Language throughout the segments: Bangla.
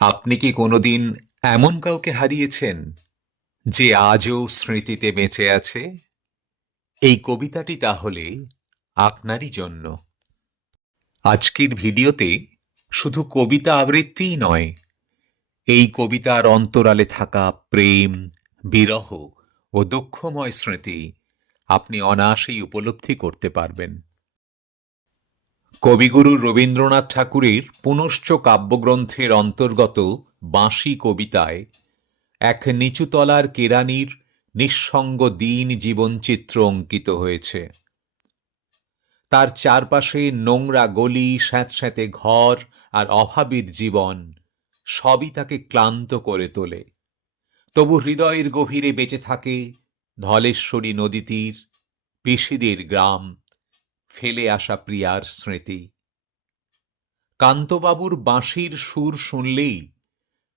আপনি কি কোনোদিন এমন কাউকে হারিয়েছেন যে আজও স্মৃতিতে বেঁচে আছে? এই কবিতাটি তাহলে আপনারই জন্য। আজকের ভিডিওতে শুধু কবিতা আবৃত্তিই নয়, এই কবিতার অন্তরালে থাকা প্রেম, বিরহ ও দুঃখময় স্মৃতি আপনি অনায়াসেই উপলব্ধি করতে পারবেন। কবিগুরু রবীন্দ্রনাথ ঠাকুরের পুনশ্চ কাব্যগ্রন্থের অন্তর্গত বাঁশি কবিতায় এক নিচুতলার কেরানির নিঃসঙ্গ দিন জীবনচিত্র অঙ্কিত হয়েছে। তার চারপাশে নোংরা গলি, স্যাঁতস্যাঁতে ঘর আর অভাবীর জীবন সবই তাকে ক্লান্ত করে তোলে। তবু হৃদয়ের গভীরে বেঁচে থাকে ধলেশ্বরী নদী তীর, পিসিদের গ্রাম, ফেলে আসা প্রিয়ার স্মৃতি। কান্তবাবুর বাঁশির সুর শুনলেই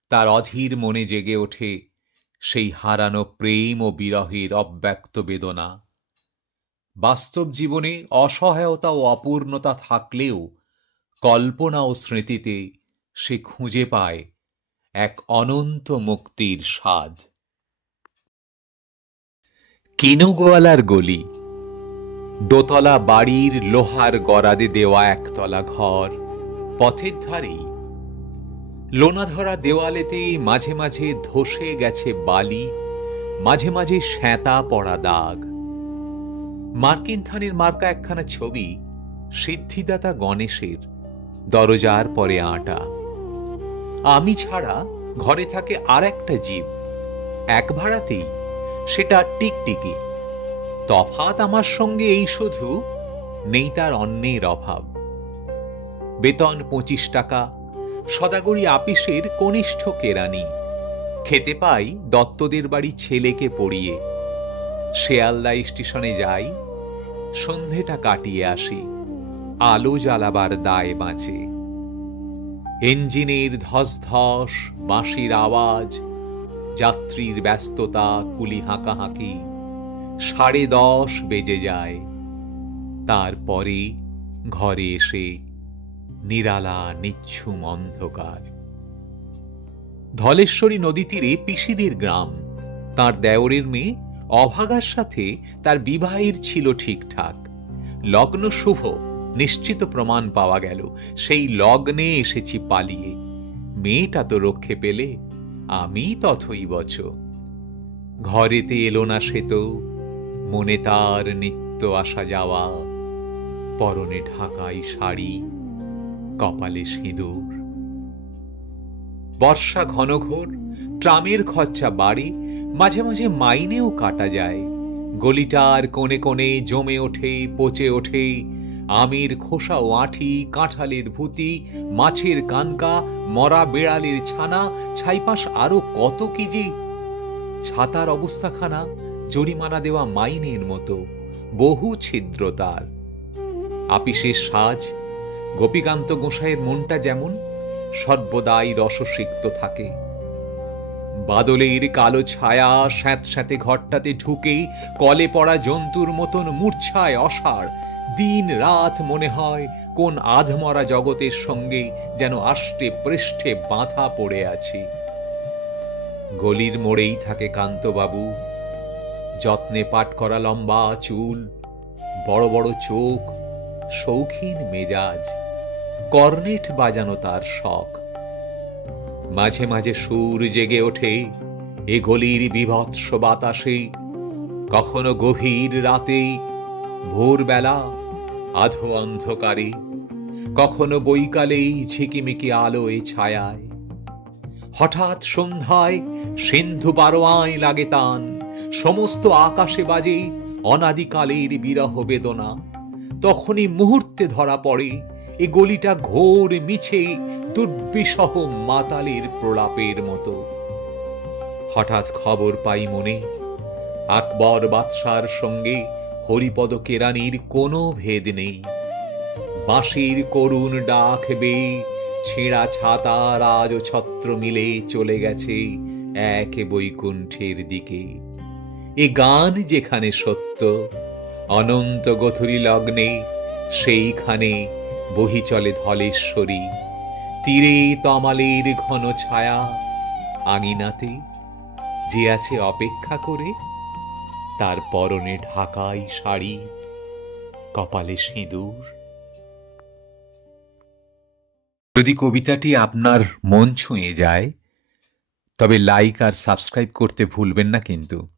তার অধীর মনে জেগে ওঠে সেই হারানো প্রেম ও বিরহের অব্যক্ত বেদনা। বাস্তব জীবনে অসহায়তা ও অপূর্ণতা থাকলেও কল্পনা ও স্মৃতিতে সে খুঁজে পায় এক অনন্ত মুক্তির স্বাদ। কিনুগোয়ালার গলি, দোতলা বাড়ির লোহার গরাদে দেওয়া একতলা ঘর, পথের ধারেই। লোনাধরা দেওয়ালেতে মাঝে মাঝে ধসে গেছে বালি, মাঝে মাঝে শ্যাঁতা পড়া দাগ। মার্কিন থানের মার্কা একখানা ছবি সিদ্ধিদাতা গণেশের, দরজার পরে আঁটা। আমি ছাড়া ঘরে থাকে আর একটা জীব, এক ভাড়াতেই, সেটা টিকটিকি। তফাৎ আমার সঙ্গে এই শুধু, নেই তার অন্যের অভাব। বেতন 25 টাকা, সদাগরি আপিসের কনিষ্ঠ কেরানি। খেতে পাই দত্তদের বাড়ি ছেলেকে পড়িয়ে। শেয়ালদা স্টেশনে যাই, সন্ধেটা কাটিয়ে আসি, আলো জ্বালাবার দায় বাঁচে। ইঞ্জিনের ধস-ধস, বাঁশির আওয়াজ, যাত্রীর ব্যস্ততা, কুলি হাঁকাহাঁকি। 10:30 বেজে যায়। তারপরে ঘরে এসে নিরালা নিচ্ছুম অন্ধকার। ধলেশ্বরী নদী তীরে পিসিদের গ্রাম। তার দেওরের মেয়ে অভাগার সাথে তার বিবাহের ছিল ঠিকঠাক। লগ্ন শুভ, নিশ্চিত প্রমাণ পাওয়া গেল। সেই লগ্নে এসেছি পালিয়ে। মেয়েটা তো রক্ষে পেলে, আমি তথৈবচ। ঘরেতে এলো না সে তো, মনে তার নিত্য আসা যাওয়া। পরনে ঢাকাই শাড়ি, কপালে সিঁদুর। বর্ষা ঘনঘোর, ট্রামের খরচা বাড়ে, মাঝে মাঝে মাইনেও কাটা যায়। গলিটার কোণে কোণে জমে ওঠে, পচে ওঠে আমের খোসা ও আঁঠি, কাঁঠালের ভুতি, মাছের কানকা, মরা বেড়ালের ছানা, ছাইপাশ আরো কত কি যে। ছাতার অবস্থাখানা জরিমানা দেওয়া মাইনের মতো, বহু ছিদ্র তার। আপিসের সাজ, গোপীকান্ত গোসাইয়ের মনটা যেমন সর্বদাই রসসিক্ত থাকে। বাদলের কালো ছায়া স্যাঁতস্যাঁতে ঘরটাতে ঢুকেই কলে পড়া জন্তুর মতন মূর্ছায় অসাড়। দিন রাত মনে হয় কোন আধমরা জগতের সঙ্গে যেন আষ্টে পৃষ্ঠে বাঁধা পড়ে আছি। গলির মোড়েই থাকে কান্তবাবু, যত্নে পাট করা লম্বা চুল, বড় বড় চোখ, শৌখিন মেজাজ। কর্নেট বাজানো তার শখ। মাঝে মাঝে সুর জেগে ওঠে এ গলির বিভৎস বাতাসে। কখনো গভীর রাতে, ভোরবেলা, আধো অন্ধকারে, কখনো বৈকালেই ঝিকিমিকি আলোয় ছায়ায়। হঠাৎ সন্ধ্যায় সিন্ধু পারোয়ায় লাগে তান, সমস্ত আকাশে বাজে অনাদিকালের বিরহ বেদনা। তখনই মুহূর্তে ধরা পড়ে এ গলিটা ঘোর মিছে দুর্বিষহ মাতালের প্রলাপের মতো। হঠাৎ খবর পাই মনে, আকবর বাদশার সঙ্গে হরিপদ কেরানির কোনো ভেদ নেই। বাঁশির করুণ ডাক বেয়ে ছেঁড়া ছাতা রাজ ছত্র মিলে চলে গেছে এক বৈকুণ্ঠের দিকে। এ গান যেখানে সত্য, অনন্ত গথুরি লগ্নে সেইখানে বহি চলে ধলেশ্বরী। তীরে তমালের ঘন ছায়া, আঙিনাতে যে আছে অপেক্ষা করে, তার পরনে ঢাকাই শাড়ি, কপালে সিঁদুর। যদি কবিতাটি আপনার মন ছুঁয়ে যায়, তবে লাইক আর সাবস্ক্রাইব করতে ভুলবেন না কিন্তু।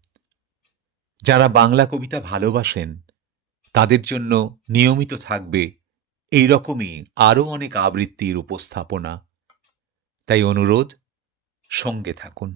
যারা বাংলা কবিতা ভালোবাসেন তাদের জন্য নিয়মিত থাকবে এই রকমই আরও অনেক আবৃত্তির উপস্থাপনা। তাই অনুরোধ, সঙ্গে থাকুন।